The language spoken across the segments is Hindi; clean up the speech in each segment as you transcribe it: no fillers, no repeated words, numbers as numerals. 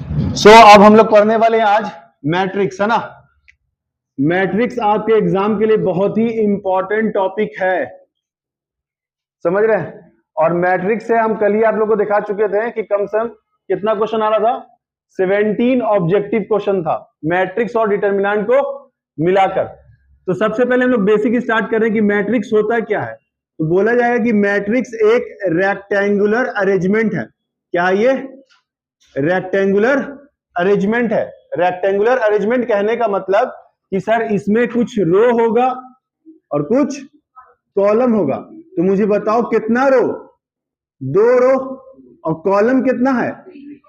अब हम लोग पढ़ने वाले हैं आज मैट्रिक्स, है ना। मैट्रिक्स आपके एग्जाम के लिए बहुत ही इंपॉर्टेंट टॉपिक है, समझ रहे हैं। और मैट्रिक्स से हम कल ही आप लोग को दिखा चुके थे कि कम से कम कितना क्वेश्चन आ रहा था, 17 ऑब्जेक्टिव क्वेश्चन था मैट्रिक्स और डिटर्मिनेंट को मिलाकर। तो सबसे पहले हम लोग बेसिक स्टार्ट कर रहे हैं कि मैट्रिक्स होता क्या है। तो बोला जाएगा कि मैट्रिक्स एक रेक्टेंगुलर अरेंजमेंट है। क्या ये रेक्टेंगुलर अरेंजमेंट है। रेक्टेंगुलर अरेंजमेंट कहने का मतलब कि सर इसमें कुछ रो होगा और कुछ कॉलम होगा। तो मुझे बताओ कितना रो, 2 रो, और कॉलम कितना है,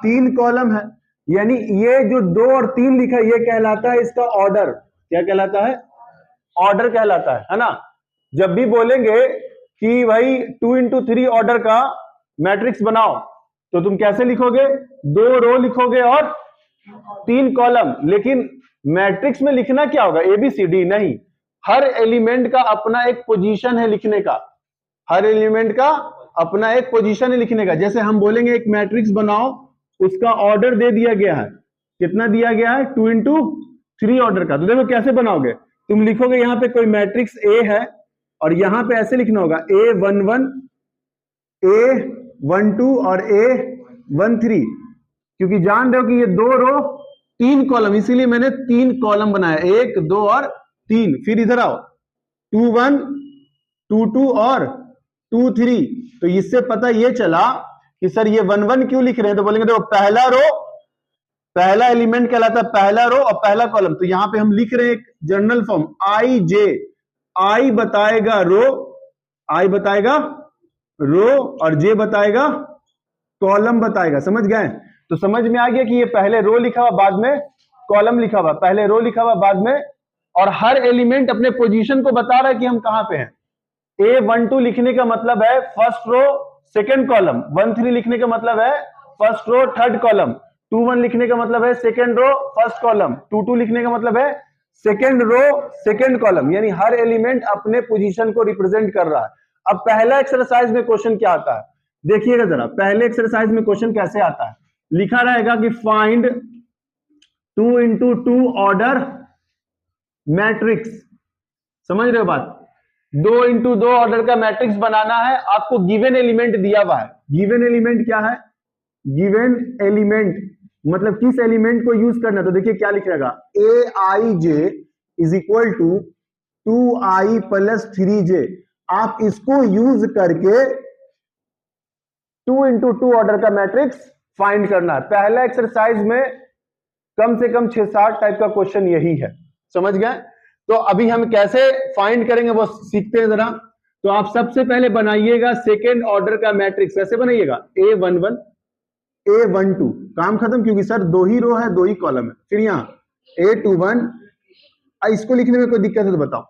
3 कॉलम है। यानी ये जो 2 और 3 लिखा है ये कहलाता है इसका ऑर्डर। क्या कहलाता है? ऑर्डर कहलाता है ना। जब भी बोलेंगे कि भाई 2 into 3 ऑर्डर का मैट्रिक्स बनाओ तो तुम कैसे लिखोगे? 2 रो लिखोगे और 3 कॉलम। लेकिन मैट्रिक्स में लिखना क्या होगा? ABCD नहीं, हर एलिमेंट का अपना एक पोजीशन है लिखने का। हर एलिमेंट का अपना एक पोजीशन है लिखने का। जैसे हम बोलेंगे एक मैट्रिक्स बनाओ, उसका ऑर्डर दे दिया गया है। कितना दिया गया है? 2 into 3 ऑर्डर का। तो देखो कैसे बनाओगे, तुम लिखोगे यहां पे कोई मैट्रिक्स A है और यहां पे ऐसे लिखना होगा A11, A12 और A13, क्योंकि जान रहे हो कि ये 2 रो 3 कॉलम, इसीलिए मैंने 3 कॉलम बनाया, 1, 2 और 3। फिर इधर आओ 21, 22 और 23। तो इससे पता ये चला कि सर ये 11 क्यों लिख रहे हैं। तो बोलेंगे देखो पहला रो, पहला एलिमेंट कहलाता है पहला रो और पहला कॉलम। तो यहां पे हम लिख रहे हैं एक जनरल फॉर्म IJ। I बताएगा रो, I बताएगा रो और J बताएगा कॉलम बताएगा। समझ गए? तो समझ में आ गया कि ये पहले रो लिखा हुआ बाद में कॉलम लिखा हुआ, पहले रो लिखा हुआ बाद में, और हर एलिमेंट अपने पोजीशन को बता रहा है कि हम कहां पे हैं। A12 लिखने का मतलब है फर्स्ट रो सेकंड कॉलम, 13 लिखने का मतलब है फर्स्ट रो थर्ड कॉलम, 21 लिखने का मतलब है सेकंड रो फर्स्ट कॉलम, 22 लिखने का मतलब है सेकंड रो सेकंड कॉलम। यानी हर एलिमेंट अपने पोजीशन को रिप्रेजेंट कर रहा है। अब पहला एक्सरसाइज में क्वेश्चन क्या आता है, देखिएगा जरा। पहले एक्सरसाइज में क्वेश्चन कैसे आता है, लिखा रहेगा कि फाइंड 2 into 2 ऑर्डर मैट्रिक्स। समझ रहे हो बात? 2 into 2 ऑर्डर का मैट्रिक्स बनाना है। आपको गिवन एलिमेंट दिया हुआ है। गिवन एलिमेंट क्या है? गिवन एलिमेंट मतलब किस एलिमेंट को यूज करना है। तो देखिए क्या लिख रहेगा, AIJ is equal to 2I plus 3J। आप इसको यूज करके 2 into 2 ऑर्डर का मैट्रिक्स फाइंड करना है। पहला एक्सरसाइज में कम से कम 6-7 टाइप का क्वेश्चन यही है। समझ गए? तो अभी हम कैसे फाइंड करेंगे वो सीखते हैं जरा। तो आप सबसे पहले बनाइएगा सेकेंड ऑर्डर का मैट्रिक्स। कैसे बनाइएगा? A11, A12, काम खत्म, क्योंकि सर 2 ही रो है 2 ही कॉलम है। फिर यहाँ A21, इसको लिखने में कोई दिक्कत है तो बताओ।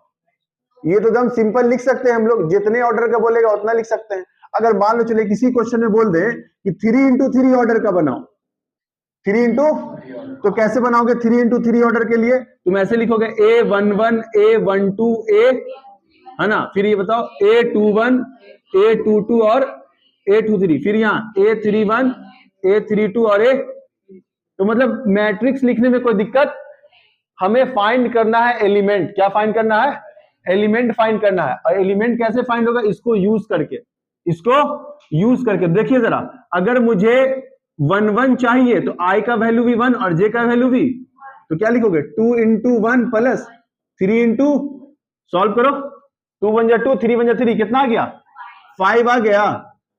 ये तो एकदम सिंपल लिख सकते हैं हम लोग, जितने ऑर्डर का बोलेगा उतना लिख सकते हैं। अगर मान लो चले किसी क्वेश्चन में बोल दे कि 3 into 3 ऑर्डर का बनाओ, 3 into, तो कैसे बनाओगे 3 into 3 ऑर्डर के लिए? तुम ऐसे लिखोगे A11, A12, A, है ना। फिर ये बताओ A21, A22 और A23। फिर यहाँ A31, A32 और A। तो मतलब मैट्रिक्स लिखने में कोई दिक्कत, हमें फाइंड करना है एलिमेंट। क्या फाइंड करना है? एलिमेंट फाइंड करना है। और एलिमेंट कैसे फाइंड होगा? इसको यूज करके, इसको यूज करके। देखिए जरा, अगर मुझे 1 चाहिए तो I का वैल्यू भी 1 और J का वैल्यू भी, तो क्या लिखोगे? 2 into 1 प्लस 3 into, सॉल्व करो, 2 1 2, 3 1 3, कितना आ गया? 5 आ गया।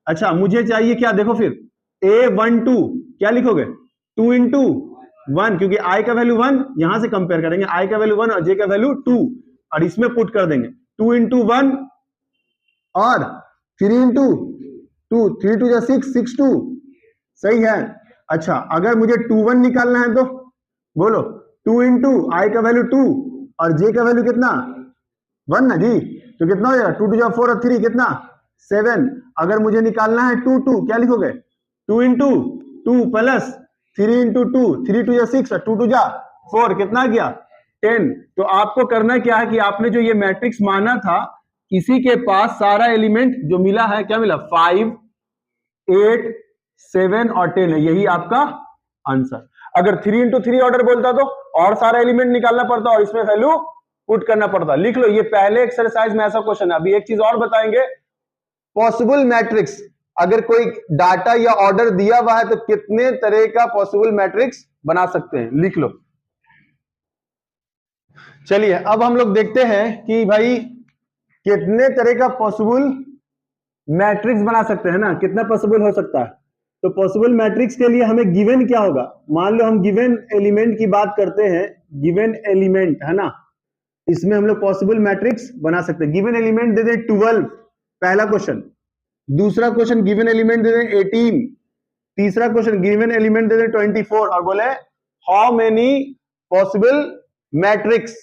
अच्छा मुझे चाहिए क्या, देखो फिर A12, क्या लिखोगे? 2 into 1, क्योंकि I का वैल्यू 1, यहां से कंपेयर करेंगे, I का वैल्यू 1 और J का वैल्यू 2, और इसमें पुट कर देंगे 2 into 1 और 3 into 2, 3 2 6, 6 2, सही है। अच्छा अगर मुझे 2 1 निकालना है तो बोलो, 2 into I का वैल्यू 2 और J का वैल्यू कितना? 1 ना जी। तो कितना हो जाएगा? 2 2 4 और 3 कितना? 7। अगर मुझे निकालना है 2 2, क्या लिखोगे? 2 into 2 प्लस 3 into 2, 3 2 6 और 2 2 4, कितना गया? 10। तो आपको करना क्या है कि आपने जो ये मैट्रिक्स माना था, इसी के पास सारा एलिमेंट जो मिला है, क्या मिला? 5, 8, 7 और 10 है। यही आपका आंसर। अगर 3x3 ऑर्डर बोलता तो और सारा एलिमेंट निकालना पड़ता और इसमें वैल्यू पुट करना पड़ता। लिख लो, ये पहले एक्सरसाइज में ऐसा क्वेश्चन है। अभी एक चीज और बताएंगे, पॉसिबल मैट्रिक्स, अगर कोई डाटा या ऑर्डर दिया हुआ है तो कितने तरह का पॉसिबल मैट्रिक्स बना सकते हैं, लिख लो। चलिए अब हम लोग देखते हैं कि भाई कितने तरह का पॉसिबल मैट्रिक्स बना सकते हैं ना, कितना पॉसिबल हो सकता है। तो पॉसिबल मैट्रिक्स के लिए हमें गिवन क्या होगा, मान लो हम गिवन एलिमेंट की बात करते हैं, गिवन एलिमेंट है ना, इसमें हम लोग पॉसिबल मैट्रिक्स बना सकते हैं। गिवन एलिमेंट दे दें 12, पहला क्वेश्चन। दूसरा क्वेश्चन गिवन एलिमेंट दे दें 18। तीसरा क्वेश्चन गिवन एलिमेंट दे दें 24 और बोले हाउ मेनी पॉसिबल मैट्रिक्स।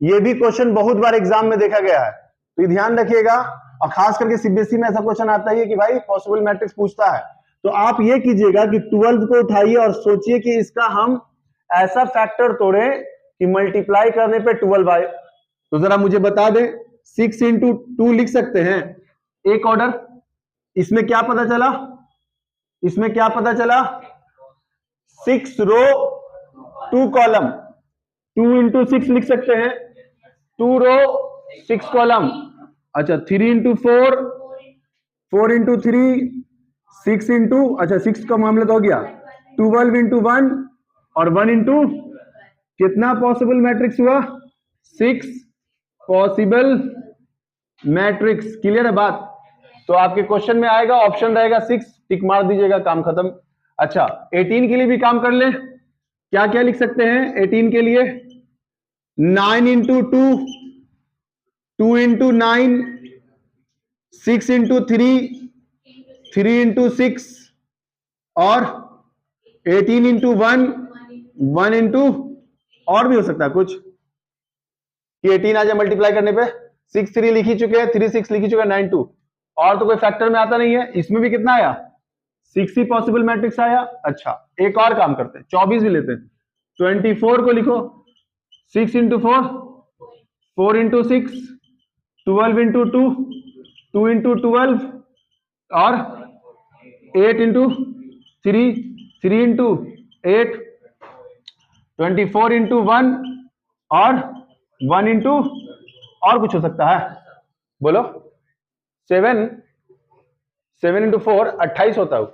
ये भी क्वेश्चन बहुत बार एग्जाम में देखा गया है, तो ये ध्यान रखिएगा। और खास करके सीबीएसई में ऐसा क्वेश्चन आता है कि भाई पॉसिबल मैट्रिक्स पूछता है, तो आप ये कीजिएगा कि 12 को उठाइए और सोचिए कि इसका हम ऐसा फैक्टर तोड़े कि मल्टीप्लाई करने पे 12 आए। तो जरा मुझे बता दें, 6 into 2 लिख सकते हैं एक ऑर्डर। इसमें क्या पता चला, इसमें क्या पता चला, 6 रो 2 कॉलम, 2 into 6 लिख सकते हैं, 2 रो 6 कॉलम। अच्छा 3 into 4, 4 into 3, 6 into, अच्छा 6 का मामला तो हो गया, 12 into 1 और 1 into, कितना पॉसिबल मैट्रिक्स हुआ, 6 पॉसिबल मैट्रिक्स। क्लियर है बात। तो आपके क्वेश्चन में आएगा, ऑप्शन रहेगा 6, टिक मार दीजिएगा, काम खत्म। अच्छा 18 के लिए भी काम कर ले, क्या क्या लिख सकते हैं 18 के लिए, 9 into 2, 2 into 9, 6 into 3, 3 into 6 और 18 into 1, 1 into, और भी हो सकता है कुछ कि 18 आ जाए मल्टीप्लाई करने पे। 6 3 लिख ही चुके हैं, 3 6 लिख ही चुके हैं, 9 2, और तो कोई फैक्टर में आता नहीं है। इसमें भी कितना आया, 6 ही पॉसिबल मैट्रिक्स आया। अच्छा एक और काम करते हैं, 24 भी लेते हैं। 24 को लिखो, 6 into 4, 4 into 6, 12 into 2, 2 into 12 और 8 into 3, 3 into 8, 24 into 1 और 1 into, और कुछ हो सकता है बोलो, 7 into 4 28 होता है,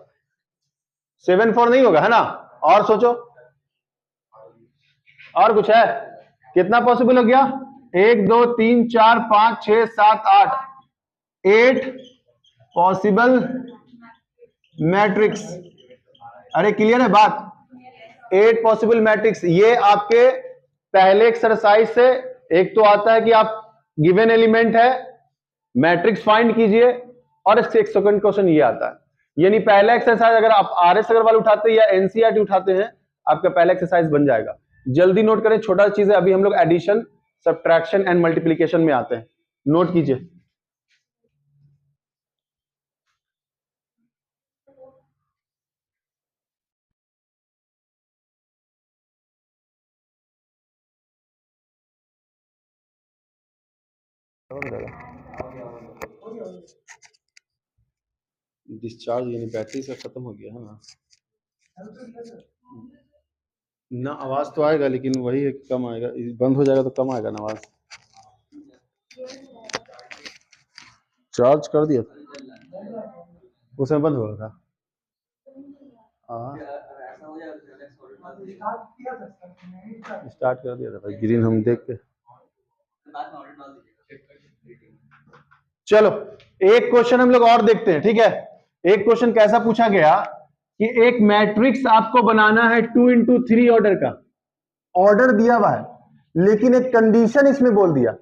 7 4 नहीं होगा है ना। और सोचो, और कुछ है, कितना पॉसिबल हो गया, 1 2 3 4 5 6 7 8, 8 पॉसिबल मैट्रिक्स। अरे क्लियर है बात, 8 पॉसिबल मैट्रिक्स। ये आपके पहले एक्सरसाइज से एक तो आता है कि आप गिवन एलिमेंट है, मैट्रिक्स फाइंड कीजिए, और इससे एक सेकंड क्वेश्चन ये आता है। यानी पहला एक्सरसाइज अगर आप आरएस अग्रवाल उठाते हैं या एनसीईआरटी उठाते हैं, आपका पहला एक्सरसाइज बन जाएगा। जल्दी नोट करें, छोटा चीज है। अभी हम लोग एडिशन, सब्ट्रैक्शन एंड मल्टीप्लीकेशन में आते हैं, नोट कीजिए। डिस्चार्ज यानी बैटरी से खत्म हो गया है ना, आवाज तो आएगा लेकिन वही है कि कम आएगा, बंद हो जाएगा तो कम आएगा ना आवाज। चार्ज कर दिया उसमें बंद हो रहा था। स्टार्ट कर दिया था भाई, ग्रीन हम देख के। चलो एक क्वेश्चन हम लोग और देखते हैं, ठीक है। एक क्वेश्चन कैसा पूछा गया कि एक मैट्रिक्स आपको बनाना है 2 into 3 ऑर्डर का, ऑर्डर दिया हुआ है, लेकिन एक कंडीशन इसमें बोल दिया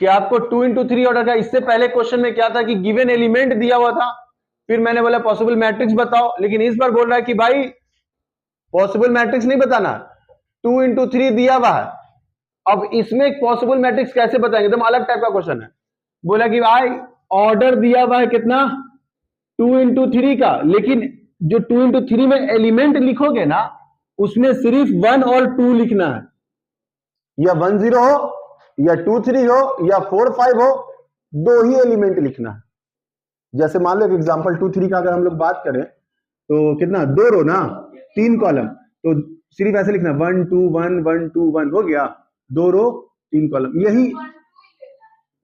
कि आपको 2 into 3 ऑर्डर का। इससे पहले क्वेश्चन में क्या था कि गिवन एलिमेंट दिया हुआ था, फिर मैंने बोला पॉसिबल मैट्रिक्स बताओ, लेकिन इस बार बोल रहा है कि भाई पॉसिबल मैट्रिक्स नहीं बताना, 2 into 3 दिया हुआ है। अब इसमें एक पॉसिबल मैट्रिक्स कैसे बताएंगे, एकदम अलग टाइप का क्वेश्चन है। बोला कि भाई ऑर्डर दिया हुआ है कितना, 2 into 3 का, लेकिन जो 2 into 3 में एलिमेंट लिखोगे ना, उसमें सिर्फ 1 और 2 लिखना है, या 1 0 हो या 2 3 हो या 4 5 हो, 2 ही एलिमेंट लिखना है। जैसे मान लो एग्जांपल 2 3 का अगर हम लोग बात करें तो कितना, 2 रो ना 3 कॉलम, तो सिर्फ ऐसे लिखना 1 2 1 1 2 1 हो गया, 2 रो 3 कॉलम, यही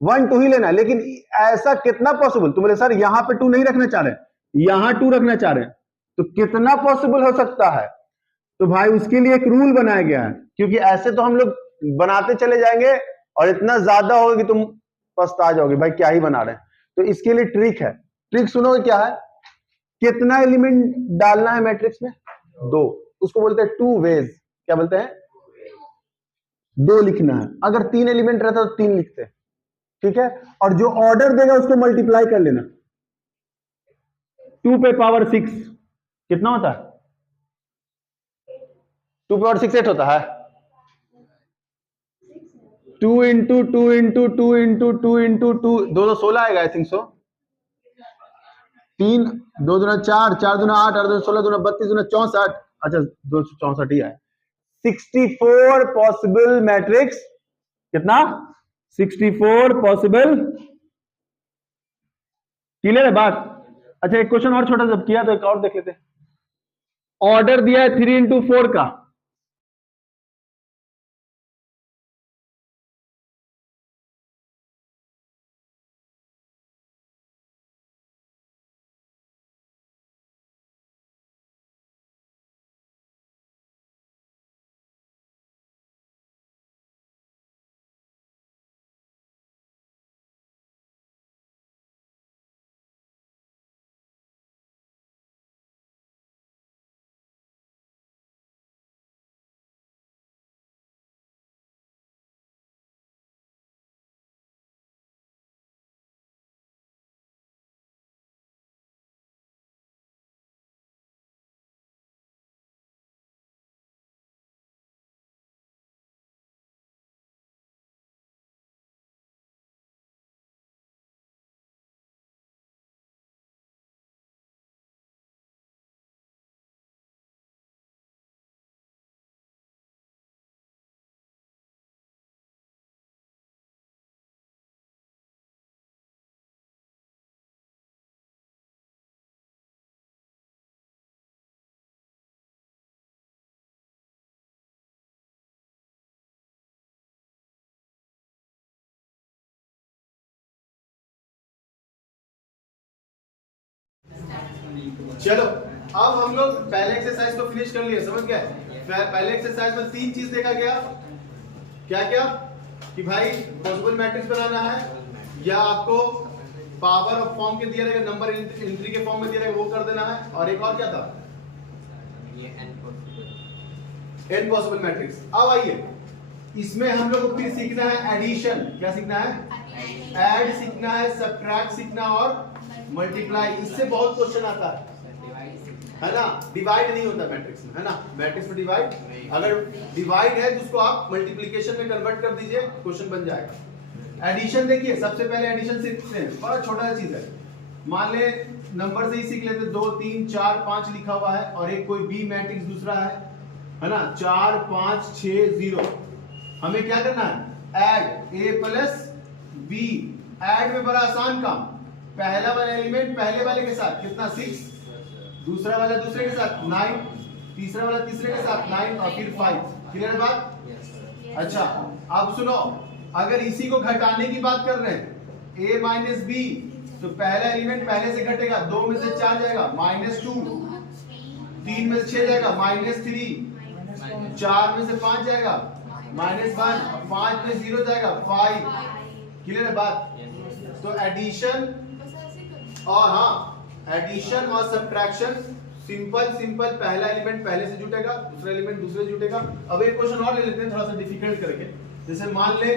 1 2 ही लेना है। लेकिन ऐसा कितना पॉसिबल, तुम बोले सर यहां पे 2 नहीं रखना चाह रहे, यहां 2 रखना चाह रहे हैं, तो कितना पॉसिबल हो सकता है? तो भाई उसके लिए एक रूल बनाया गया है, क्योंकि ऐसे तो हम लोग बनाते चले जाएंगे और इतना ज्यादा होगा कि तुम पछता जाओगे भाई क्या ही बना रहे हैं। तो इसके लिए ट्रिक है, ट्रिक सुनोगे क्या है? कितना एलिमेंट डालना है मैट्रिक्स में? 2, उसको बोलते हैं 2 वेज। क्या बोलते हैं? 2 लिखना है। अगर 3 एलिमेंट रहता तो 3 लिखते, ठीक है। और जो ऑर्डर देगा उसको मल्टीप्लाई कर लेना, 2 पे पावर 6 कितना होता है? 2 पे पावर 6 8 होता है। 2 इंटू 2 इंटू 2 इंटू 2 इंटू 2 2 16 आएगा आई थिंक सो। 3 2 दूना 4 4 दूना 8 8 दूना 16 दूना 32 दूना 64, अच्छा 264 ही आया। 64 पॉसिबल मैट्रिक्स, कितना? 64 पॉसिबल। क्लियर है बात? अच्छा एक क्वेश्चन और छोटा सा किया तो एक और देख लेते हैं। ऑर्डर दिया है 3 इंटू 4 का, चलो अब हम लोग पहले एक्सरसाइज को फिनिश कर लिए, समझ गए? पहले एक्सरसाइज में 3 चीज देखा गया। क्या क्या? कि भाई पॉसिबल मैट्रिक्स बनाना है, या आपको पावर ऑफ फॉर्म के दिया रहेगा, नंबर एंट्री के फॉर्म में दिया रहेगा वो कर देना है, और एक और क्या था? n possible matrix. अब आइए इसमें हम लोग को फिर सीखना है एडिशन। क्या सीखना है? ऐड सीखना है, सब्ट्रैक्ट सीखना और मल्टीप्लाई। इससे बहुत क्वेश्चन आता है ना। डिवाइड नहीं होता मैट्रिक्स में, है ना। मैट्रिक्स में डिवाइड, अगर डिवाइड है तो उसको आप मल्टीप्लिकेशन में कन्वर्ट कर दीजिए, क्वेश्चन बन जाएगा। एडिशन देखिए, सबसे पहले एडिशन सीखते हैं, बड़ा छोटा सा चीज है। मान ले नंबर से ही सीख लेते, 2 3 4 5 लिखा हुआ है और एक कोई बी मैट्रिक्स दूसरा है ना, 4 5 6 0। हमें क्या करना है? Add a plus b। Add में बड़ा आसान काम, पहला वाला एलिमेंट पहले वाले के साथ कितना 6, दूसरा वाला दूसरे के साथ 9, तीसरा वाला तीसरे के साथ 9 और फिर 5। क्लियर बात? अच्छा अब सुनो, अगर इसी को घटाने की बात कर रहे हैं a माइनस बी, तो पहला एलिमेंट पहले से घटेगा, 2 में से 4 जाएगा -2, 3 में से 6 जाएगा -3, 4 में से 5 जाएगा -1, 5 में 0 जाएगा 5। क्लियर है बात? तो एडिशन और एडिशन और सब्ट्रैक्शन सिंपल सिंपल, पहला एलिमेंट पहले से जुटेगा, दूसरा एलिमेंट दूसरे से जुटेगा। अब एक क्वेश्चन और ले लेते हैं थोड़ा सा डिफिकल्ट करके। जैसे मान ले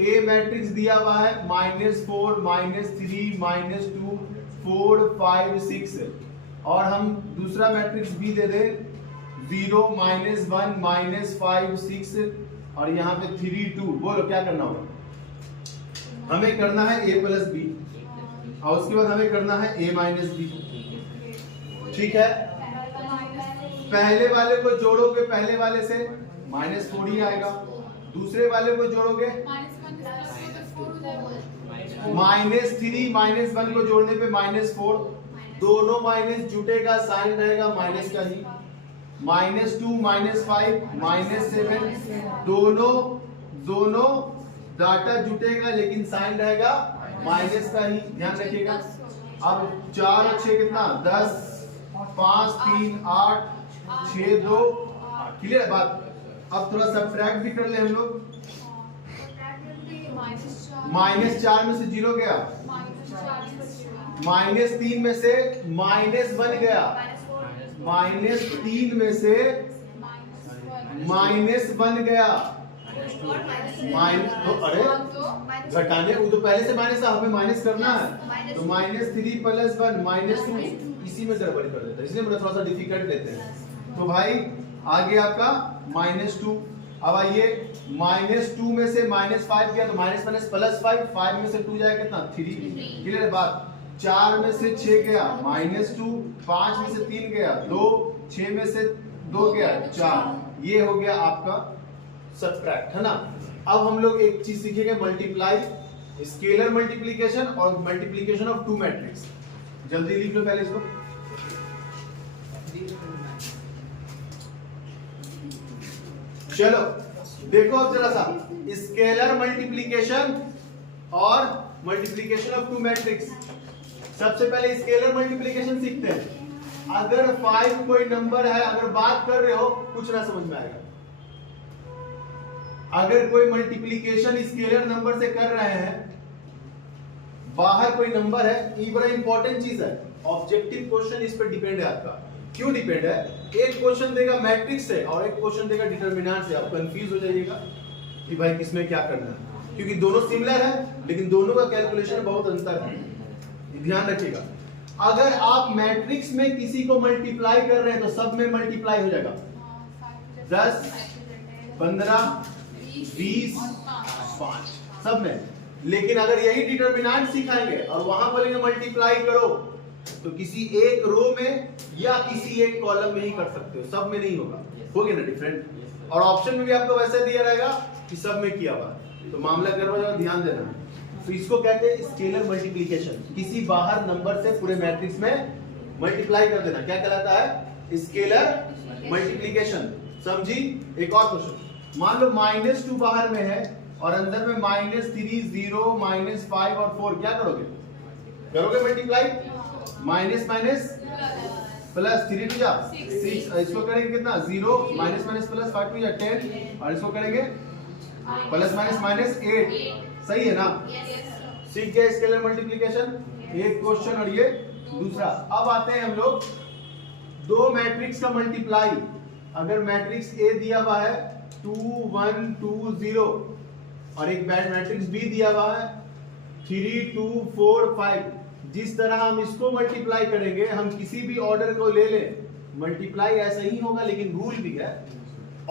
ए मैट्रिक्स दिया हुआ है -4 -3 -2 4 5 6, और हम दूसरा मैट्रिक्स भी दे दे 0 -1 -5 6 और यहाँ पे 3 2। बोलो क्या करना होगा? हमें करना है a प्लस बी और उसके बाद हमें करना है a माइनस बी। ठीक है, पहले वाले को जोड़ोगे पहले वाले से -4 ही आएगा, दूसरे वाले को जोड़ोगे -3 -1 को जोड़ने पे -4, दोनों माइनस जुटेगा, साइन रहेगा माइनस का ही। -2 -5 -7 दोनों डाटा जुटेगा लेकिन साइन रहेगा माइनस का ही, ध्यान रखिएगा। अब 4 और 6 कितना 10, 5 3 8 6 2 8, क्लियर है बात। अब थोड़ा सब्ट्रैक्ट भी कर ले हम लोग। -4 में से 0 गया, -3 में से -1 गया, -3 में से -1 गया, तो अरे घटाने वो तो पहले से माइनस था, हमें माइनस करना है, तो -3 + 1 -2, इसी में गड़बड़ कर देता है, इसलिए मैं थोड़ा सा डिफिकल्ट लेते हैं। तो भाई आगे आपका -2। अब आइए -2 में से -5 गया तो -5 में से 2 जाएगा कितना 3, क्लियर है बात। 4 में से 6 गया -2, 5 में से 3 गया 2, 6 में से 2 गया 4, ये हो गया आपका सब्ट्रैक्ट, है ना। अब हम लोग एक चीज सीखेंगे, मल्टीप्लाई, स्केलर मल्टीप्लिकेशन और मल्टीप्लिकेशन ऑफ टू मैट्रिक्स। जल्दी लिख लो पहले इसको। चलो देखो अब जरा सा, स्केलर मल्टीप्लिकेशन और मल्टीप्लिकेशन ऑफ टू मैट्रिक्स। सबसे पहले स्केलर मल्टीप्लिकेशन सीखते हैं। अगर 5 कोई नंबर है, अगर बात कर रहे हो कुछ ना समझ में आएगा। अगर कोई मल्टीप्लिकेशन स्केलर नंबर से कर रहे हैं, बाहर कोई नंबर है, ये बड़ा इंपॉर्टेंट चीज है, ऑब्जेक्टिव क्वेश्चन इस पर डिपेंड है आपका। क्यों डिपेंड है? एक क्वेश्चन देगा मैट्रिक्स से और एक क्वेश्चन देगा डिटरमिनेंट से, आप कंफ्यूज हो जाइएगा कि भाई किसमें क्या करना है, क्योंकि दोनों सिमिलर है लेकिन दोनों का कैलकुलेशन बहुत अंतर है, ध्यान रखिएगा। अगर आप मैट्रिक्स में किसी को मल्टीप्लाई कर रहे हैं तो सब में मल्टीप्लाई हो जाएगा, 10 15 20 5 सब में। लेकिन अगर यही डिटरमिनेंट सिखाएंगे और वहां बोलेंगे मल्टीप्लाई करो, तो किसी एक रो में या किसी एक कॉलम में ही कर सकते हो, सब में नहीं होगा, हो गया ना डिफरेंट। और ऑप्शन में भी आपको वैसे दिया रहेगा कि सब में किया हुआ, तो मामला गड़बड़ होगा, ध्यान देना। तो इसको कहते हैं स्केलर मल्टीप्लिकेशन, किसी बाहर नंबर से पूरे मैट्रिक्स में मल्टीप्लाई कर देना, क्या कहलाता है? Scalar multiplication. समझी? एक और क्वेश्चन, मान लो -2 बाहर में है और अंदर में -3 0 -5 और 4, क्या करोगे मल्टीप्लाई? माइनस माइनस प्लस 3 टू जा 6, इसको करेंगे कितना 0 माइनस माइनस प्लस 5 टू जा 10, और इसको करेंगे प्लस माइनस माइनस 8, सही है ना। सीख गए स्केलर मल्टीप्लिकेशन, एक क्वेश्चन और ये दूसरा। अब आते हैं हम लोग दो मैट्रिक्स का मल्टीप्लाई। अगर मैट्रिक्स ए दिया हुआ है 2 1 2 0 और एक मैट्रिक्स बी दिया हुआ है 3 2 4 5, जिस तरह हम इसको मल्टीप्लाई करेंगे, हम किसी भी ऑर्डर को ले लें, मल्टीप्लाई ऐसा ही होगा, लेकिन रूल भी है,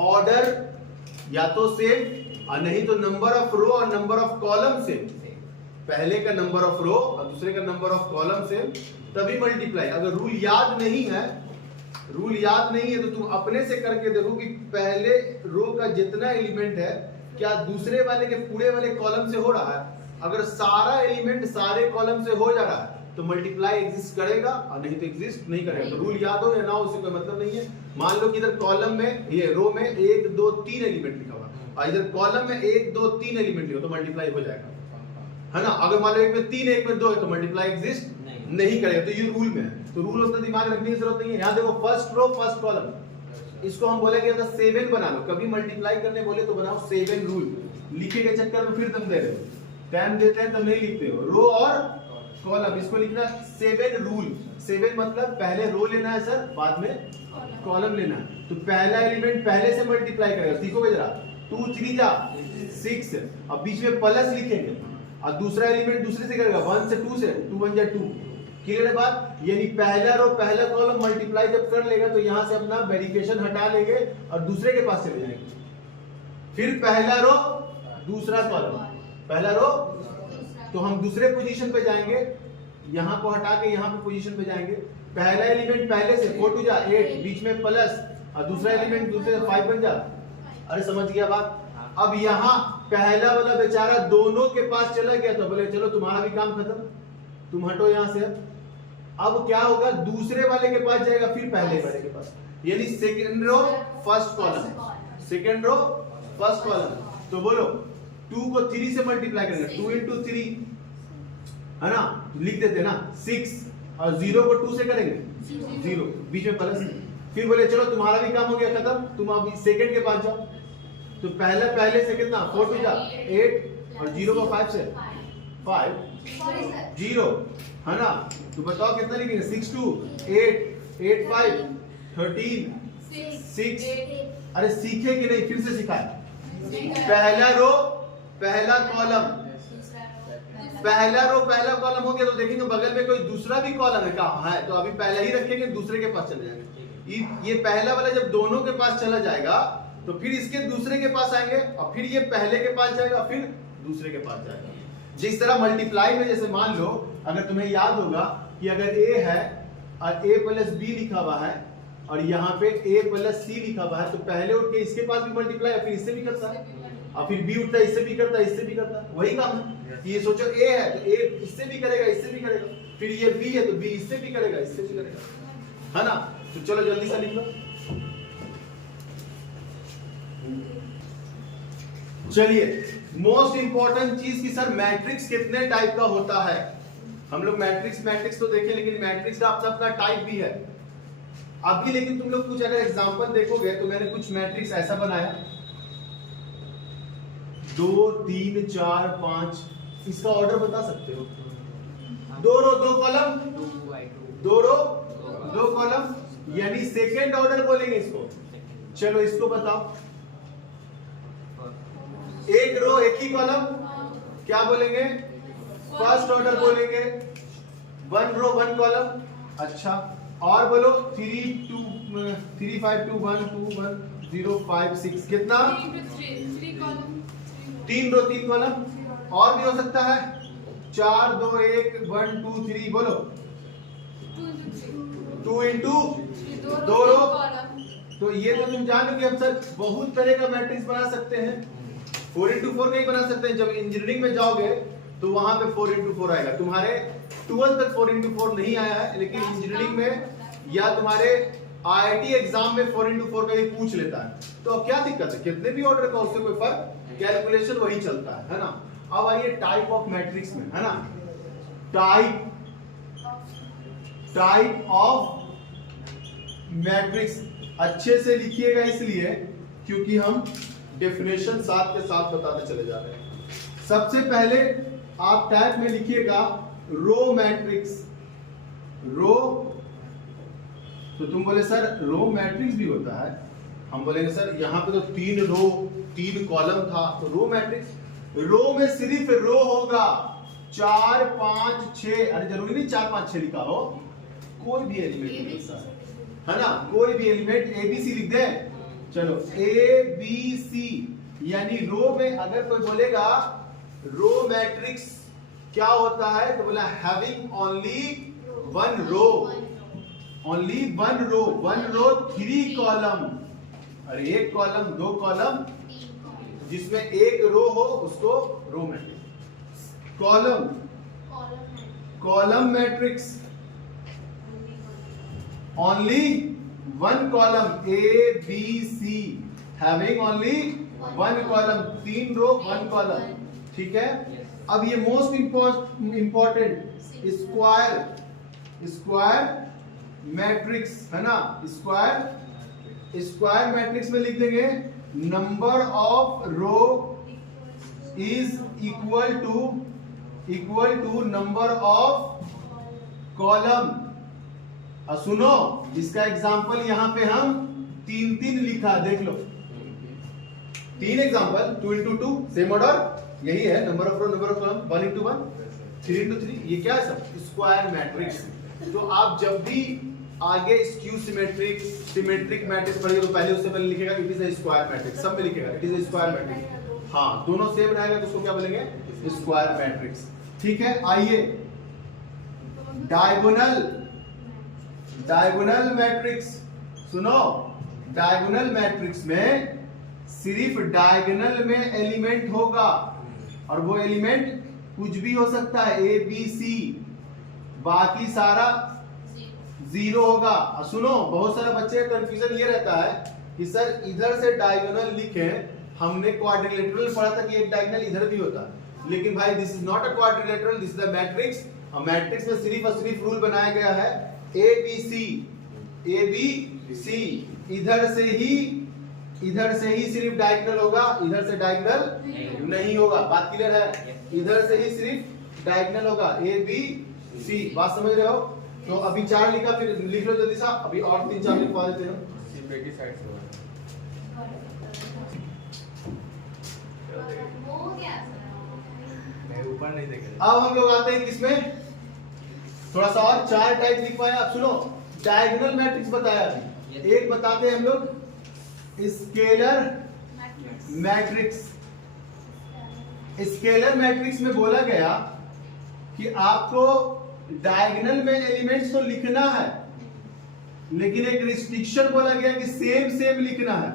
ऑर्डर या तो सेम और नहीं तो नंबर ऑफ रो और नंबर ऑफ कॉलम सेम। पहले का नंबर ऑफ रो और दूसरे का नंबर ऑफ कॉलम सेम, तभी मल्टीप्लाई। अगर रूल याद नहीं है तो तुम अपने से करके देखो कि पहले रो का जितना एलिमेंट है क्या दूसरे वाले के पूरे वाले कॉलम से हो रहा है। अगर सारा एलिमेंट सारे कॉलम से हो जा रहा है तो मल्टीप्लाई एग्जिस्ट करेगा, और नहीं तो एग्जिस्ट नहीं करेगा। तो रूल याद हो या ना हो उससे कोई मतलब नहीं है। मान लो कि इधर कॉलम में, ये रो में 1 2 3 एलिमेंट लिखा हुआ और इधर कॉलम में 1 2 3 एलिमेंट लिखा, तो मल्टीप्लाई हो जाएगा, है ना। अगर मान लो एक में 3 एक में 2 है तो मल्टीप्लाई एग्जिस्ट नहीं करेगा। तो ये रूल में है, तो रूल उतना दिमाग रखने की जरूरत नहीं है। यहाँ देखो फर्स्ट रो फर्स्ट कॉलम, इसको हम बोलेंगे 7 बना लो। कभी मल्टीप्लाई करने बोले तो बनाओ 7 रूल। लिखे के चक्कर में फिर तुम दे रहे हो, टाइम देते हैं तब नहीं लिखते हो। रो और कॉलम, इसको लिखना 7 रूल। 7 मतलब पहले रो लेना है सर, बाद में कॉलम लेना है। तो पहला एलिमेंट पहले से मल्टीप्लाई करेगा, सीखोगे जरा। 2 3 जा 6, अब बीच में प्लस लिखेंगे और दूसरा एलिमेंट दूसरे से करेगा 1 से 2 से, 2 1 जा 2। क्लियर है बात? यानी पहला रो पहला कॉलम मल्टीप्लाई जब कर लेगा तो यहां से अपना वेरिएशन हटा लेंगे और दूसरे के पास चले जाएंगे। फिर पहला रो दूसरा कॉलम, पहला रो तो हम दूसरे पोजीशन पे जाएंगे, यहां को हटा के यहां पे पोजीशन पे जाएंगे। पहला एलिमेंट पहले से 4 2 जा 8, बीच में प्लस और दूसरा एलिमेंट दूसरे से 5 बन जा। अरे समझ गया बात? अब यहां पहला वाला बेचारा दोनों के पास चला गया तो बोले चलो तुम्हारा भी काम खत्म, तुम हटो यहां से। अब क्या होगा, दूसरे वाले के पास जाएगा फिर पहले वाले के पास। यानी second row first column, second row first column. तो बोलो 2 को 3 से मल्टीप्लाई करेंगे, 2 into 3 है ना, लिख देते ना 6, और 0 को 2 से करेंगे 0, बीच में प्लस। फिर बोले चलो तुम्हारा भी काम हो गया खत्म, तुम अभी सेकंड के पास जाओ। तो पहले से कितना 4 टू जा 8, और 0 को 5 से 5 0 है ना। तो बताओ कितना लिखेंगे, 6 2 8 8 5 13 6। अरे सीखे कि नहीं, फिर से सिखाए। पहला रो पहला कॉलम, पहला रो पहला कॉलम हो गया। तो देखेंगे बगल में कोई दूसरा भी कॉलम है क्या, है तो अभी पहला ही रखेंगे, दूसरे के पास चले जाएंगे। ये पहला वाला जब दोनों के पास चला जाएगा तो फिर इसके दूसरे के पास आएंगे, और फिर ये पहले के पास जाएगा, फिर दूसरे के पास जाएगा। जिस तरह मल्टीप्लाई में, जैसे मान लो अगर तुम्हें याद होगा कि अगर a है और a प्लस b लिखा हुआ है और यहाँ पे a प्लस c लिखा हुआ है, तो पहले उठ के इसके पास भी मल्टीप्लाई, फिर इससे भी करता है, और फिर b उठता है इससे भी करता है, इससे भी करता है। वही काम है कि ये सोचो a है तो a इससे भी करेगा, इससे भी करेगा, फिर ये b है तो b इससे भी करेगा, इससे भी करेगा, है ना। तो चलो जल्दी से लिख लो। चलिए मोस्ट इंपॉर्टेंट चीज की सर मैट्रिक्स कितने टाइप का होता है। हम लोग मैट्रिक्स तो देखे, लेकिन मैट्रिक्स का अपना टाइप भी है अभी। लेकिन तुम लोग कुछ अगर एग्जांपल देखोगे तो मैंने कुछ मैट्रिक्स ऐसा बनाया 2 3 4 5, इसका ऑर्डर बता सकते हो। 2 रो 2 कॉलम, 2 रो 2 कॉलम, यानी सेकेंड ऑर्डर बोलेंगे इसको। चलो इसको बताओ, एक रो एक ही कॉलम, क्या बोलेंगे, फर्स्ट ऑर्डर बोलेंगे। 1 रो 1 कॉलम, अच्छा। और बोलो 3 2 3 5 2 1 2 1 0 5 6, कितना 3 रो 3 कॉलम। और भी हो सकता है 4 2 1 1 2 3, बोलो 2 into 2 रो। तो ये तो तुम जानो कि हम सर बहुत तरह का मैट्रिक्स बना सकते हैं। 4 into 4 का ही बना सकते हैं। जब इंजीनियरिंग में जाओगे तो वहां पे 4 into 4 आएगा। तुम्हारे 12 तक 4 into 4 नहीं आया है, लेकिन इंजीनियरिंग में या तुम्हारे आईआईटी एग्जाम में 4 into 4 का ही पूछ लेता है। तो अब क्या दिक्कत है, कितने भी ऑर्डर का उससे कोई फर्क, कैलकुलेशन वही चलता है ना। अब आइए टाइप ऑफ मैट्रिक्स में, है ना। टाइप ऑफ मैट्रिक्स अच्छे से लिखिएगा, इसलिए क्योंकि हम डेफिनेशन साथ के साथ बताते चले जा रहे हैं। सबसे पहले आप टाइप में लिखिएगा रो मैट्रिक्स। रो, तो तुम बोले सर रो मैट्रिक्स भी होता है। हम बोलेंगे सर यहाँ पे तो 3 रो 3 कॉलम था, तो रो मैट्रिक्स। रो में सिर्फ रो होगा 4 5 6, अरे जरूरी नहीं 4 5 6 लिखा हो, कोई भी एलिमेंट है ना, कोई भी एलिमेंट ABC लिख दे। चलो ABC, यानी रो में अगर कोई बोलेगा रो मैट्रिक्स क्या होता है, तो बोला हैविंग ओनली 1 रो, ओनली 1 रो 3 कॉलम। अरे 1 कॉलम 2 कॉलम, जिसमें 1 रो हो उसको row matrix. Column matrix only 1 column ABC, having only 1 column, 3 row 1 column, ठीक है। अब ये मोस्ट इंपॉर्टेंट स्क्वायर मैट्रिक्स है ना। स्क्वायर मैट्रिक्स में लिख देंगे number of row is equal to number of column. सुनो, इसका एग्जांपल यहां पे हम 3 लिखा, देख लो 3 एग्जांपल। 2 into 2 सेम ऑर्डर, यही है number of row number of column. 1 into 1 3 into 3, ये क्या है सब स्क्वायर मैट्रिक्स। तो आप जब भी आगे स्क्यू सिमेट्रिक मैट्रिक्स पढ़िए तो पहले उससे पहले लिखेगा it is a square matrix, सब में लिखेगा it is a square matrix. हाँ, दोनों सेम रहेगा तो उसको क्या बोलेंगे, स्क्वायर मैट्रिक्स, ठीक है। आइए डायगोनल मैट्रिक्स सुनो। डायगोनल मैट्रिक्स में सिर्फ डायगोनल में एलिमेंट होगा, और वो एलिमेंट कुछ भी हो सकता है A B C, बाकी सारा 0 होगा। सुनो, बहुत सारे बच्चे का कंफ्यूजन ये रहता है कि सर इधर से डायगोनल लिखे, हमने क्वाड्रिलेटरल पढ़ा था कि एक डायगोनल इधर भी होता है, लेकिन भाई this is not a quadrilateral, this is a matrix. और मैट्रिक्स में सिर्फ और सिर्फ रूल बनाया गया है ए बी सी, इधर से ही सिर्फ डायगोनल होगा, इधर से डायगोनल नहीं होगा। बात क्लियर है? इधर से ही सिर्फ डायगोनल होगा, ए बी सी। बात समझ रहे हो? तो अभी 4 लिखा, फिर लिख लो जल्दी सा, अभी और 3-4 लिखवा देते हैं। ऊपर नहीं देख रहे। अब हम लोग आते हैं किसमें, थोड़ा सा और 4 टाइप लिखवाया। अब सुनो, डायगोनल मैट्रिक्स बताया अभी, एक बताते हैं हम लोग स्केलर मैट्रिक्स। स्केलर मैट्रिक्स में बोला गया कि आपको डायगोनल में एलिमेंट्स तो लिखना है, लेकिन एक रिस्ट्रिक्शन बोला गया कि सेम लिखना है।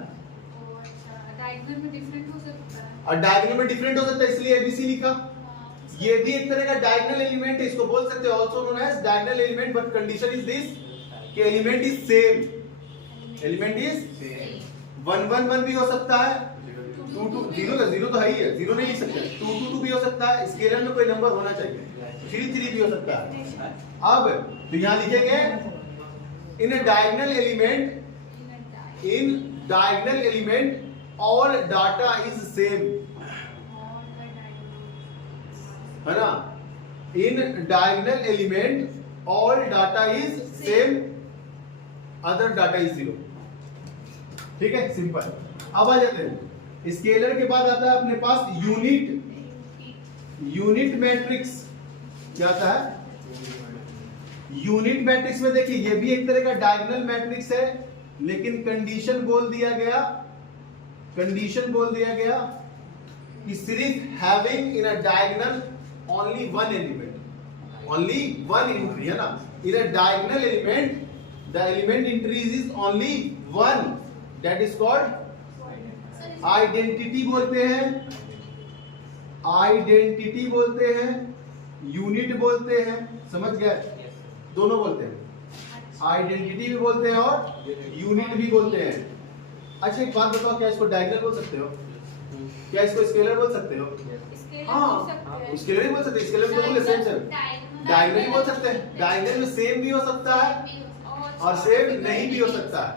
डायगोनल में डिफरेंट हो सकता है, और डायगोनल में डिफरेंट हो सकता है, इसलिए एबीसी लिखा। ये भी एक तरह का डायगोनल एलिमेंट है, इसको बोल सकते हो also known as diagonal element, but condition is this कि element is same. Element is 1 1 1 भी हो सकता है, 2 2 0 तो है ही है, 0 नहीं लिख सकते, 2 2 2 भी हो सकता है। स्केलर में कोई नंबर होना चाहिए, 3 3 भी हो सकता है। अब तो यहां लिखेंगे in diagonal element all data is same, है ना? In diagonal element all data is same, other data is 0। ठीक है, सिंपल। अब आ जाते हैं स्केलर के बाद आता है अपने पास यूनिट मैट्रिक्स। क्या आता है? यूनिट मैट्रिक्स में देखिए, ये भी एक तरह का डायगोनल मैट्रिक्स है, लेकिन कंडीशन बोल दिया गया कि सिर्फ having in a diagonal only one element, only one entry, है ना? In a diagonal element the element entries is only one, that is called identity बोलते हैं, यूनिट बोलते हैं। समझ गए? दोनों बोलते हैं, आइडेंटिटी भी बोलते हैं और यूनिट भी बोलते हैं। अच्छा एक बात बताओ, क्या इसको डायगोनल बोल सकते हो? क्या इसको स्केलर बोल सकते हो? हाँ, स्केलर ही बोल सकते हैं। स्केलर में तो बोले सेम डायगोनल ही बोल सकते हैं। डायगोनल में सेम भी हो सकता है और सेम नहीं भी हो सकता है।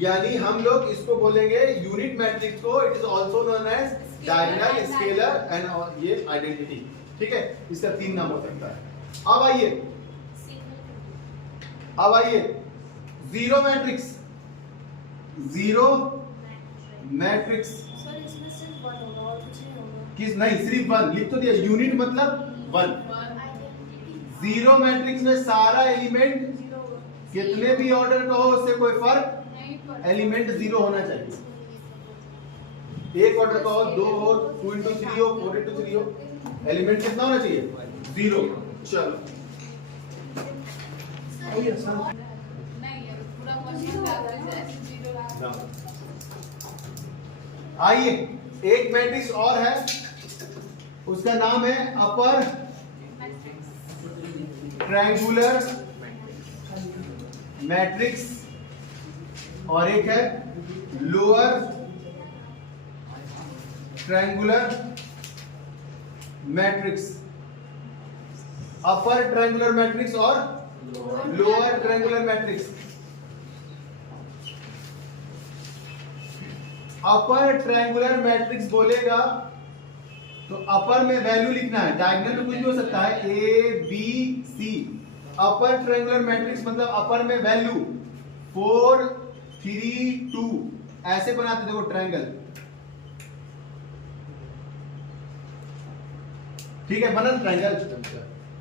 यानी हम लोग इसको बोलेंगे यूनिट मैट्रिक्स को, it is also known as diagonal, scalar and ये आइडेंटिटी। ठीक है, इसका 3 नाम हो सकता है। अब आइए जीरो मैट्रिक्स। सर इसमें सिर्फ 1 होगा और कुछ नहीं होगा। किस नहीं, सिर्फ 1 लिख तो दिया, यूनिट मतलब 1। जीरो मैट्रिक्स में सारा एलिमेंट कितने भी ऑर्डर का हो उससे कोई फर्क, एलिमेंट 0 होना चाहिए। एक ऑर्डर का हो, 2 हो, 2 into 3 हो, 4 into 3 हो, एलिमेंट कितना होना चाहिए? 0। चलो आइए, एक मैट्रिक्स और है, उसका नाम है अपर ट्रायंगुलर मैट्रिक्स और एक है lower triangular matrix. Upper triangular matrix और lower triangular matrix. Upper triangular matrix बोलेगा तो अपर में वैल्यू लिखना है, डायगोनल में कुछ भी हो सकता है, A B C. Upper triangular matrix मतलब अपर में वैल्यू 4 3 2 ऐसे बनाते, देखो ट्रायंगल। ठीक है, बना ट्रायंगल।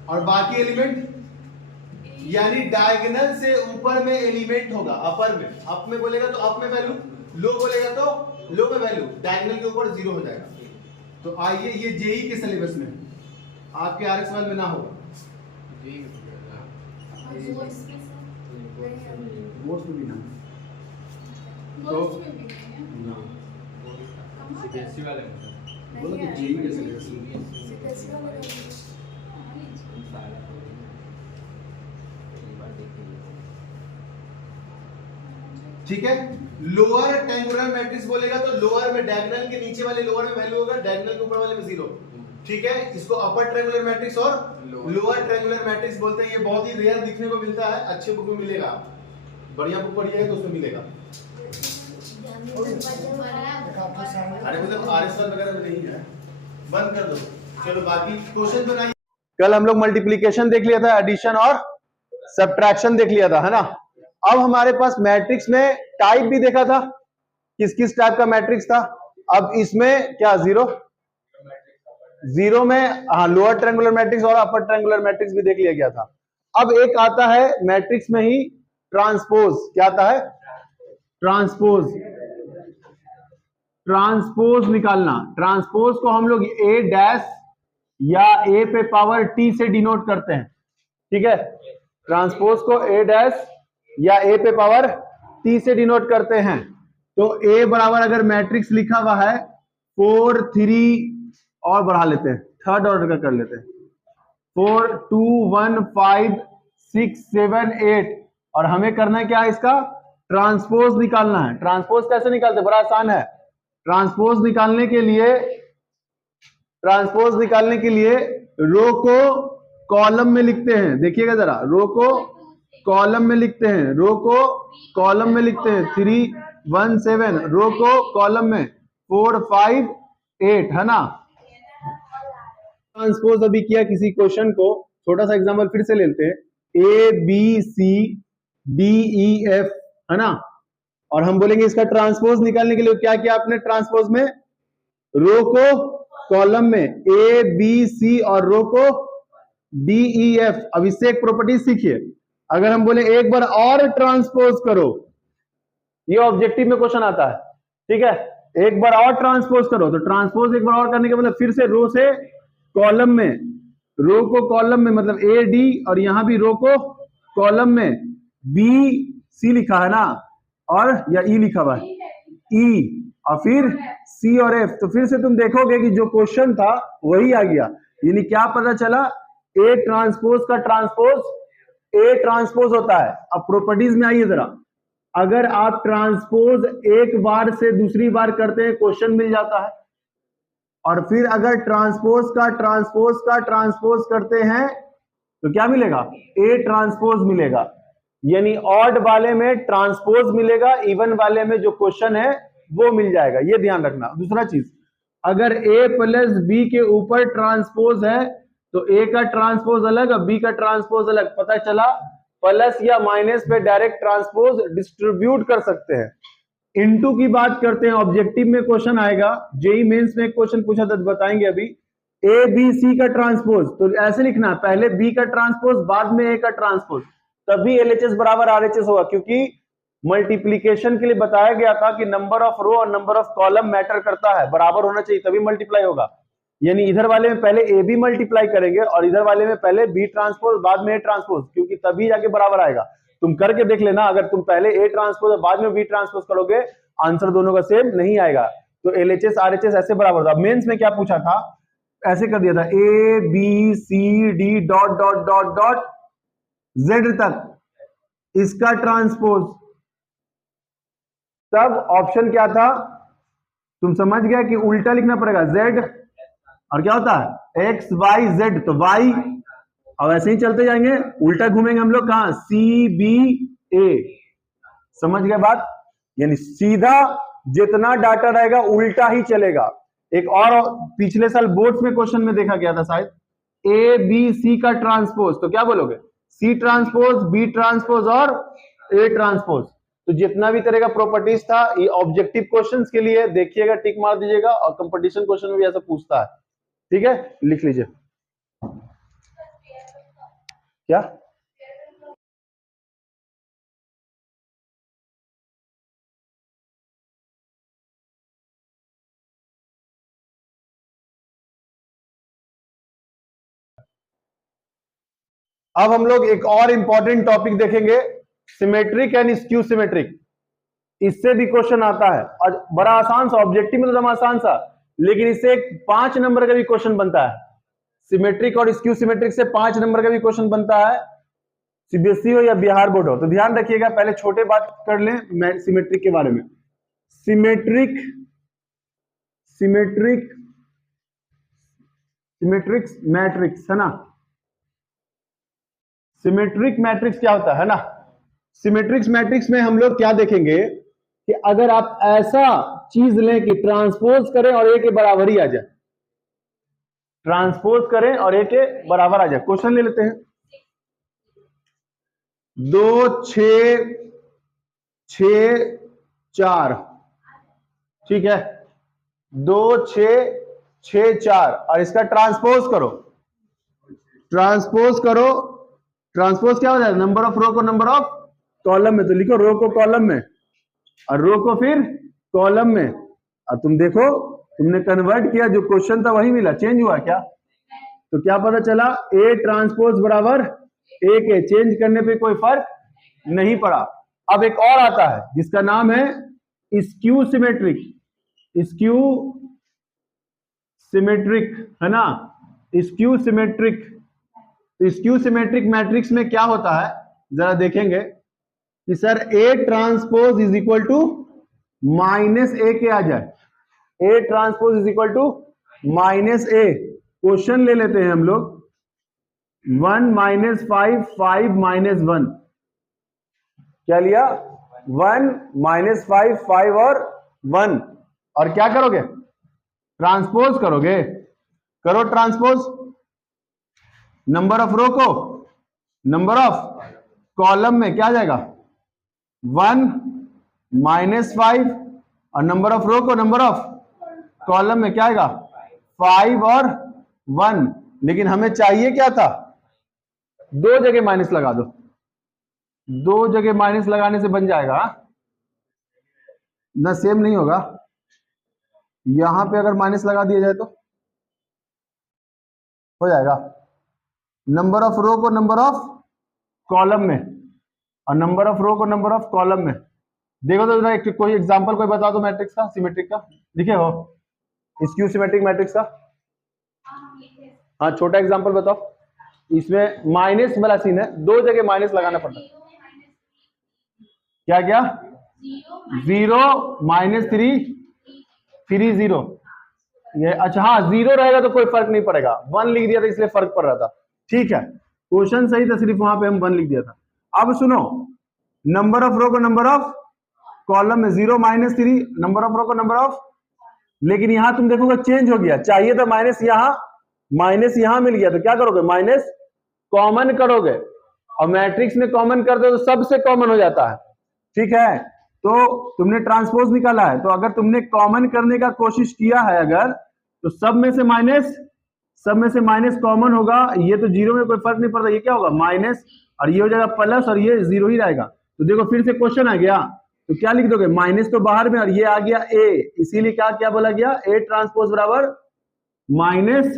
और बाकी एलिमेंट यानी डायगोनल से ऊपर में एलिमेंट होगा, अपर में। अप में बोलेगा तो अप में वैल्यू, लो बोलेगा तो लो में वैल्यू, डायगोनल के ऊपर 0 हो जाएगा। तो आइए, ये जेई के सिलेबस में, आपके आरएक्स वाले में ना होगा, बोर्ड्स में भी ना, तो सीबीएसई वाले बोलो तो जेई के सिलेबस में। ठीक है। लोअर ट्रायंगुलर मैट्रिक्स बोलेगा तो लोअर में डायगोनल के नीचे वाले लोअर में वैल्यू होगा, डायगोनल के ऊपर वाले में 0। ठीक है, इसको अपर ट्रायंगुलर मैट्रिक्स और लोअर ट्रायंगुलर मैट्रिक्स बोलते हैं। ये बहुत ही रेयर दिखने को मिलता है, अच्छे बुक में मिलेगा, बढ़िया बुक पढ़िएगा तो उसमें मिलेगा। अरे मतलब आरएसएल वगैरह में नहीं है, बंद कर दो। चलो बाकी क्वेश्चन बनाइए। कल हम लोग मल्टीप्लिकेशन देख लिया था, एडिशन और सब्ट्रैक्शन देख लिया था, है ना। अब हमारे पास मैट्रिक्स में टाइप भी देखा था, किस किस टाइप का मैट्रिक्स था। अब इसमें क्या जीरो में हाँ लोअर ट्रायंगुलर मैट्रिक्स और अपर ट्रायंगुलर मैट्रिक्स भी देख लिया गया था। अब एक आता है मैट्रिक्स में ही ट्रांसपोज। क्या आता है? ट्रांसपोज। ट्रांसपोज निकालना। ट्रांसपोज को हम लोग ए डैश या ए पे पावर टी से डिनोट करते हैं। ठीक है, ट्रांसपोज को ए डैश या ए पे पावर टी से डिनोट करते हैं। तो ए बराबर अगर मैट्रिक्स लिखा हुआ है 4 3 और बढ़ा लेते हैं, थर्ड ऑर्डर का कर लेते हैं, 4 2 1 5 6 7 8 और हमें करना है क्या? इसका ट्रांसपोज निकालना है। ट्रांसपोज कैसे निकालते हैं? बड़ा आसान है। ट्रांसपोज निकालने के लिए रो को कॉलम में लिखते हैं। देखिएगा जरा, रो को कॉलम में लिखते हैं, रो को कॉलम में लिखते हैं 3 1 7, रो को कॉलम में 4 5 8, है ना। ट्रांसपोज अभी किया किसी क्वेश्चन को, छोटा सा एग्जांपल फिर से लेते हैं, A B C D E F, है ना। और हम बोलेंगे इसका ट्रांसपोज निकालने के लिए क्या किया आपने? ट्रांसपोज में रो को कॉलम में ए बी सी और रो को डी ई एफ। अब इससे एक प्रॉपर्टी सीखिए, अगर हम बोले एक बार और ट्रांसपोज करो, ये ऑब्जेक्टिव में क्वेश्चन आता है। ठीक है, एक बार और ट्रांसपोज करो, तो ट्रांसपोज एक बार और करने के मतलब फिर से रो से कॉलम में, रो को कॉलम में मतलब ए डी और यहां भी रो को कॉलम में बी सी लिखा है ना, और या ई लिखा हुआ है ई, और फिर सी और एफ। तो फिर से तुम देखोगे कि जो क्वेश्चन था वही आ गया। यानी क्या पता चला? ए ट्रांसपोज का ट्रांसपोज ए ट्रांसपोज होता है। अब प्रॉपर्टीज में आइए जरा, अगर आप ट्रांसपोज एक बार से दूसरी बार करते हैं क्वेश्चन मिल जाता है, और फिर अगर ट्रांसपोज का ट्रांसपोज करते हैं तो क्या मिलेगा? ए ट्रांसपोज मिलेगा। यानी ऑड वाले में ट्रांसपोज मिलेगा, इवन वाले में जो क्वेश्चन है वो मिल जाएगा। ये ध्यान रखना। दूसरा चीज, अगर ए प्लस बी के ऊपर ट्रांसपोज है तो ए का ट्रांसपोज अलग और बी का ट्रांसपोज अलग। पता चला? प्लस या माइनस पे डायरेक्ट ट्रांसपोज डिस्ट्रीब्यूट कर सकते हैं। इनटू की बात करते हैं, ऑब्जेक्टिव में क्वेश्चन आएगा, जेई मेंस में क्वेश्चन पूछा था, बताएंगे अभी। ए बी सी का ट्रांसपोज, तो ऐसे लिखना, पहले बी का ट्रांसपोज बाद में ए का ट्रांसपोज, तभी एलएचएस बराबर आरएचएस होगा। क्योंकि मल्टीप्लीकेशन के लिए बताया गया था कि नंबर ऑफ रो और नंबर ऑफ कॉलम मैटर करता है, बराबर होना चाहिए तभी मल्टीप्लाई होगा। यानी इधर वाले में पहले ए बी मल्टीप्लाई करेंगे और इधर वाले में पहले बी ट्रांसपोज बाद में ए ट्रांसपोज, क्योंकि तभी जाके बराबर आएगा। तुम करके देख लेना, अगर तुम पहले ए ट्रांसपोज और बाद में बी ट्रांसपोज करोगे, आंसर दोनों का सेम नहीं आएगा। तो एलएचएस आरएचएस ऐसे बराबर होता। मेंस में क्या पूछा था? ऐसे कर दिया था, A B C D dot dot dot dot Z तक इसका ट्रांसपोज। तब ऑप्शन क्या था? तुम समझ गया कि उल्टा लिखना पड़ेगा, जेड और क्या होता है? एक्स वाई जेड, तो वाई। अब ऐसे ही चलते जाएंगे, उल्टा घूमेंगे हम लोग कहां? सी बी ए। समझ गए बात? यानी सीधा जितना डाटा रहेगा उल्टा ही चलेगा। एक और पिछले साल बोर्ड्स में क्वेश्चन में देखा गया था शायद, ए बी सी का ट्रांसपोज, तो क्या बोलोगे? सी ट्रांसपोज, बी ट्रांसपोज और ए ट्रांसपोज। तो जितना भी तरह का प्रॉपर्टीज था, ये ऑब्जेक्टिव क्वेश्चंस के लिए देखिएगा, टिक मार दीजिएगा, और कंपटीशन क्वेश्चन में भी ऐसा पूछता है। ठीक है, लिख लीजिए। क्या अब हम लोग एक और इंपॉर्टेंट टॉपिक देखेंगे, सिमेट्रिक एंड स्क्यू सिमेट्रिक। इससे भी क्वेश्चन आता है और बड़ा आसान सा, ऑब्जेक्टिव में तो एकदम आसान सा, लेकिन इससे एक 5 नंबर का भी क्वेश्चन बनता है। सिमेट्रिक और स्क्यू सिमेट्रिक से 5 नंबर का भी क्वेश्चन बनता है। सीबीएसई हो या बिहार बोर्ड हो, तो ध्यान रखिएगा, पहले छोटे बात कर लें सिमेट्रिक के बारे में। सिमेट्रिक सिमेट्रिक सिमेट्रिक्स मैट्रिक्स है ना, सिमेट्रिक मैट्रिक्स क्या होता है ना, सिमेट्रिक्स मैट्रिक्स में हम लोग क्या देखेंगे कि अगर आप ऐसा चीज लें कि ट्रांसपोज करें और ए के बराबर ही आ जाए, ट्रांसपोज करें और ए के बराबर आ जाए। क्वेश्चन ले लेते हैं, 2 6 6 4, ठीक है, 2 6 6 4 और इसका ट्रांसपोज करो, ट्रांसपोज करो, ट्रांसपोज क्या हो जाएगा, नंबर ऑफ रो को नंबर ऑफ कॉलम में, तो लिखो रो को कॉलम में और रो को फिर कॉलम में। अब तुम देखो, तुमने कन्वर्ट किया, जो क्वेश्चन था वही मिला, चेंज हुआ क्या? तो क्या पता चला, ए ट्रांसपोज बराबर ए के, चेंज करने पे कोई फर्क नहीं पड़ा। अब एक और आता है जिसका नाम है स्क्यू सिमेट्रिक, स्क्यू सिमेट्रिक है ना, स्क्यू सिमेट्रिक। तो स्क्यू सिमेट्रिक मैट्रिक्स में क्या होता है जरा देखेंगे कि sir A transpose is equal to minus A के आ जाए, A transpose is equal to minus A. Question ले लेते हैं हम लोग, 1 - 5 5 - 1, क्या लिया, 1 - 5 5 और 1, और क्या करोगे, ट्रांसपोज करोगे, करो ट्रांसपोज, नंबर ऑफ रो को नंबर ऑफ कॉलम में क्या आ जाएगा, 1 - 5 और नंबर ऑफ रो को नंबर ऑफ कॉलम में क्या आएगा, 5 और 1। लेकिन हमें चाहिए क्या था, 2 जगह माइनस लगा दो, 2 जगह माइनस लगाने से बन जाएगा ना, सेम नहीं होगा, यहां पे अगर माइनस लगा दिया जाए तो हो जाएगा, नंबर ऑफ रो को नंबर ऑफ कॉलम में और नंबर ऑफ रो को नंबर ऑफ कॉलम में। देखो तो जरा कोई एग्जांपल कोई बता दो मैट्रिक्स का, सिमेट्रिक का, लिखे हो स्क्यू सिमेट्रिक मैट्रिक्स का, हाँ छोटा एग्जांपल बताओ। इसमें माइनस वाला सीन है, 2 जगह माइनस लगाना पड़ता है, क्या क्या, 0 -3 3 0, ये अच्छा, हाँ 0 रहेगा तो कोई फर्क नहीं पड़ेगा, 1 लिख दिया था इसलिए फर्क पड़ रहा था, ठीक है, क्वेश्चन सही था, सिर्फ वहां पे हम 1 लिख दिया था। अब सुनो, नंबर ऑफ रो को नंबर ऑफ कॉलम में 0 -3, नंबर ऑफ रो को नंबर ऑफ, लेकिन यहां तुम देखोगे चेंज हो गया, चाहिए था माइनस यहां मिल गया, तो क्या करोगे, माइनस कॉमन करोगे, और मैट्रिक्स में कॉमन कर दो तो सबसे कॉमन हो जाता है, ठीक है। तो तुमने ट्रांसपोज निकाला है, तो अगर तुमने कॉमन करने का कोशिश किया है अगर, तो सब में से माइनस कॉमन होगा, ये तो 0 में कोई फर्क नहीं पड़ता, ये क्या होगा माइनस, और ये हो जाएगा प्लस, और ये 0 ही रहेगा। तो देखो फिर से क्वेश्चन आ गया, तो क्या लिख दोगे, माइनस तो बाहर में और ये आ गया ए, इसीलिए क्या बोला गया, ए ट्रांसपोज बराबर माइनस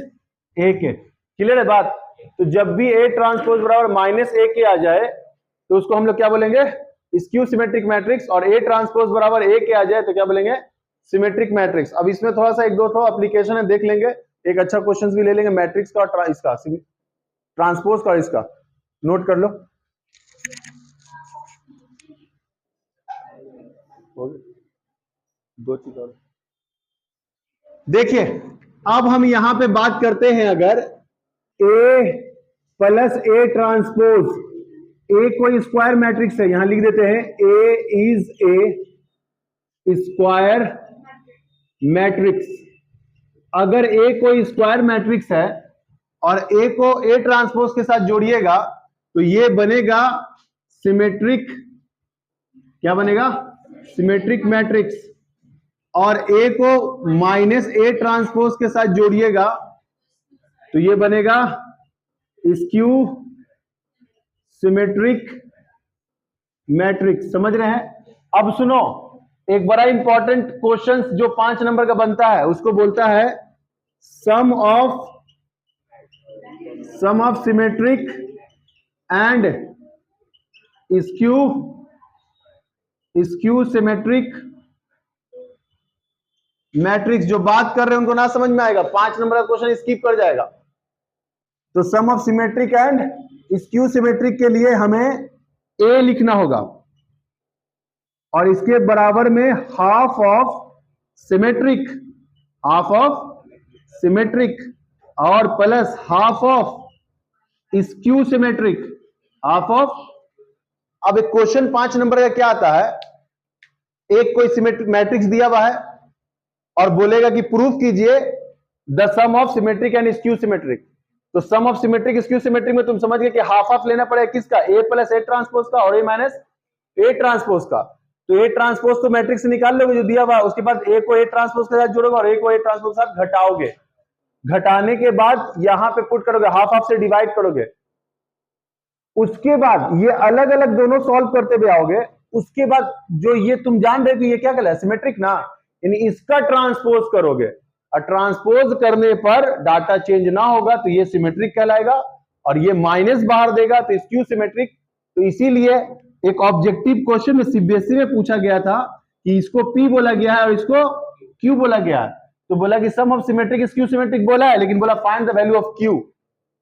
ए के। क्लियर है बात? तो जब भी ए ट्रांसपोज बराबर माइनस ए के आ जाए तो उसको हम लोग क्या बोलेंगे, स्क्यू सिमेट्रिक मैट्रिक्स, और ए ट्रांसपोज बराबर ए के आ जाए तो क्या बोलेंगे, सिमेट्रिक मैट्रिक्स। अब इसमें थोड़ा सा 1-2 एप्लीकेशन है, देख लेंगे, एक अच्छा क्वेश्चन भी ले लेंगे मैट्रिक्स का और इसका ट्रांसपोज का, इसका नोट कर लो। दो चीज और देखिए, अब हम यहां पे बात करते हैं, अगर ए प्लस ए ट्रांसपोज, ए कोई स्क्वायर मैट्रिक्स है, यहां लिख देते हैं ए इज ए स्क्वायर मैट्रिक्स। अगर ए कोई स्क्वायर मैट्रिक्स है और ए को ए ट्रांसपोज के साथ जोड़िएगा तो ये बनेगा सिमेट्रिक, क्या बनेगा, सिमेट्रिक मैट्रिक्स। और ए को माइनस ए ट्रांसपोज के साथ जोड़िएगा तो ये बनेगा स्क्यू सिमेट्रिक मैट्रिक्स। समझ रहे हैं? अब सुनो, एक बड़ा इंपॉर्टेंट क्वेश्चन जो 5 नंबर का बनता है उसको बोलता है sum of symmetric and skew symmetric matrix. जो बात कर रहे हैं उनको ना समझ में आएगा, 5 नंबर का क्वेश्चन स्किप कर जाएगा। तो sum of symmetric and skew symmetric के लिए हमें a लिखना होगा और इसके बराबर में half of symmetric, half of symmetric और plus half of skew symmetric, half of. अब एक क्वेश्चन 5 नंबर का क्या आता है, एक कोई सिमेट्रिक मैट्रिक्स दिया हुआ है और बोलेगा कि प्रूफ कीजिए the sum of symmetric and skew symmetric. तो sum of symmetric skew symmetric में तुम समझ गए कि हाफ ऑफ लेना पड़ेगा किसका, a प्लस ए ट्रांसपोज का और a माइनस ए ट्रांसपोज का। तो ए ट्रांसपोज तो मैट्रिक्स से निकाल लोगे जो दिया हुआ, उसके बाद ए को ए ट्रांसपोज के साथ जोड़ोगे और ए को ए ट्रांसपोज के साथ घटाओगे, घटाने के बाद यहां पे पुट करोगे, हाफ ऑफ से डिवाइड करोगे, उसके बाद ये अलग अलग दोनों सॉल्व करते हुए आओगे। उसके बाद जो ये तुम जान रहे हो कि ये क्या कहलाता है, सिमेट्रिक ना, यानी इसका ट्रांसपोज करोगे और ट्रांसपोज करने पर डाटा चेंज ना होगा तो ये सिमेट्रिक कहलाएगा और ये माइनस बाहर देगा तो स्क्यू सिमेट्रिक। तो इसीलिए एक ऑब्जेक्टिव क्वेश्चन में सीबीएसई में पूछा गया था कि इसको P बोला गया है और इसको Q बोला गया है, तो बोला कि सम ऑफ सिमेट्रिक स्क्यू सिमेट्रिक बोला है, लेकिन बोला find the value of Q।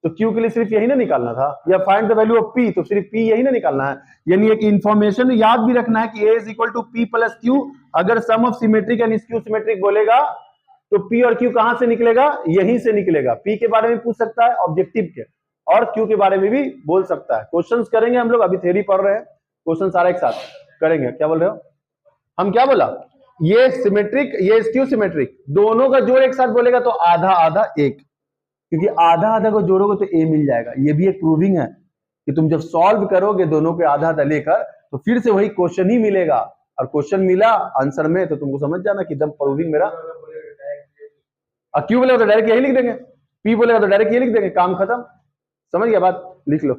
तो Q के लिए सिर्फ यही ना निकालना था, या find the value of P तो सिर्फ P यही ना निकालना है। यानी एक इंफॉर्मेशन याद भी रखना है कि A is equal to P plus Q। अगर sum of symmetric and skew symmetric बोलेगा तो P और Q कहां से निकलेगा, यहीं से निकलेगा। P के बारे में पूछ सकता है ऑब्जेक्टिव के, और Q के बारे में भी बोल सकता है। क्वेश्चंस करेंगे हम लोग, अभी थ्योरी पढ़ रहे हैं, क्वेश्चन सारा एक साथ करेंगे। क्या बोल रहे हो, हम क्या बोला, ये सिमेट्रिक ये स्क्यू सिमेट्रिक दोनों का जोड़ एक साथ बोलेगा तो आधा आधा एक, क्योंकि आधा आधा को जोड़ोगे तो ए मिल जाएगा। ये भी एक प्रूविंग है कि तुम जब सॉल्व करोगे दोनों के आधा आधा लेकर तो फिर से वही क्वेश्चन ही मिलेगा, और क्वेश्चन मिला आंसर में तो तुमको समझ जाना कि एकदम प्रूविंग मेरा। क्यू बोलेगा तो डायरेक्ट यही लिख देंगे, पी बोलेगा तो डायरेक्ट यही लिख देंगे, काम खत्म। समझ गया बात, लिख लो।